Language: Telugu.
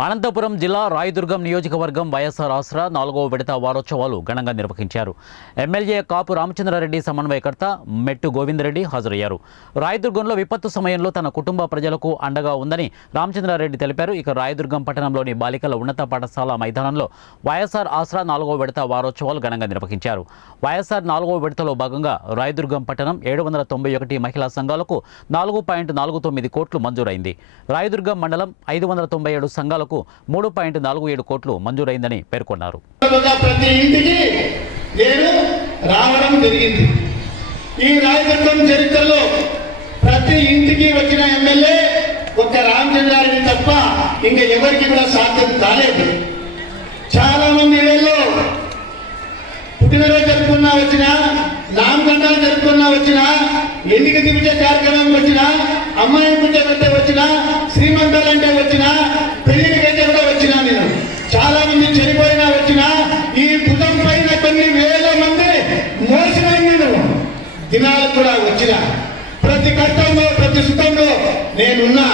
అనంతపురం జిల్లా రాయదుర్గం నియోజకవర్గం వైఎస్ఆర్ ఆసరా 4వ విడత వారోత్సవాలు ఘనంగా నిర్వహించారు. ఎమ్మెల్యే కాపు రామచంద్రారెడ్డి సమన్వయకర్త మెట్టు గోవిందరెడ్డి హాజరయ్యారు. రాయదుర్గంలో విపత్తు సమయంలో తన కుటుంబ ప్రజలకు అండగా ఉందని రామచంద్రారెడ్డి తెలిపారు. ఇక రాయదుర్గం పట్టణంలోని బాలికల ఉన్నత పాఠశాల మైదానంలో వైఎస్ఆర్ ఆసరా 4వ విడత వారోత్సవాలు ఘనంగా నిర్వహించారు. వైఎస్ఆర్ 4వ విడతలో భాగంగా రాయదుర్గం పట్టణం 791 మహిళా సంఘాలకు 4.49 కోట్లు మంజూరైంది. రాయదుర్గం మండలం 597 సంఘాలకు 3.47 కోట్లు మంజూరైందని పేర్కొన్నారు. ప్రతి ఇంటికి నేను రావడం జరిగింది. ఈ రాయదుర్గం చరిత్రలో ప్రతి ఇంటికి వచ్చిన ఎమ్మెల్యే ఒక్క రామచంద్రారెడ్డి తప్ప ఇంకా ఎవరికి కూడా సాధ్యం కాలేదు. చాలా మంది ఇళ్లలో పుట్టినరోజు జరుపుకున్నా వచ్చినా, నామకరణాలు జరుపుకున్నా వచ్చినా, ఎన్నిక దివిజే కార్యక్రమం వచ్చినా, అమ్మాయి పుట్టే వచ్చినా, శ్రీమంతాలంటే వచ్చినా, పెళ్లికైతే కూడా వచ్చినా, నేను చాలా మంది చనిపోయినా వచ్చినా, ఈ భుజం పైన కొన్ని వేల మంది మోసిన నేను దినాలకు కూడా వచ్చిన ప్రతి కష్టంలో ప్రతి సుఖంలో నేనున్నా.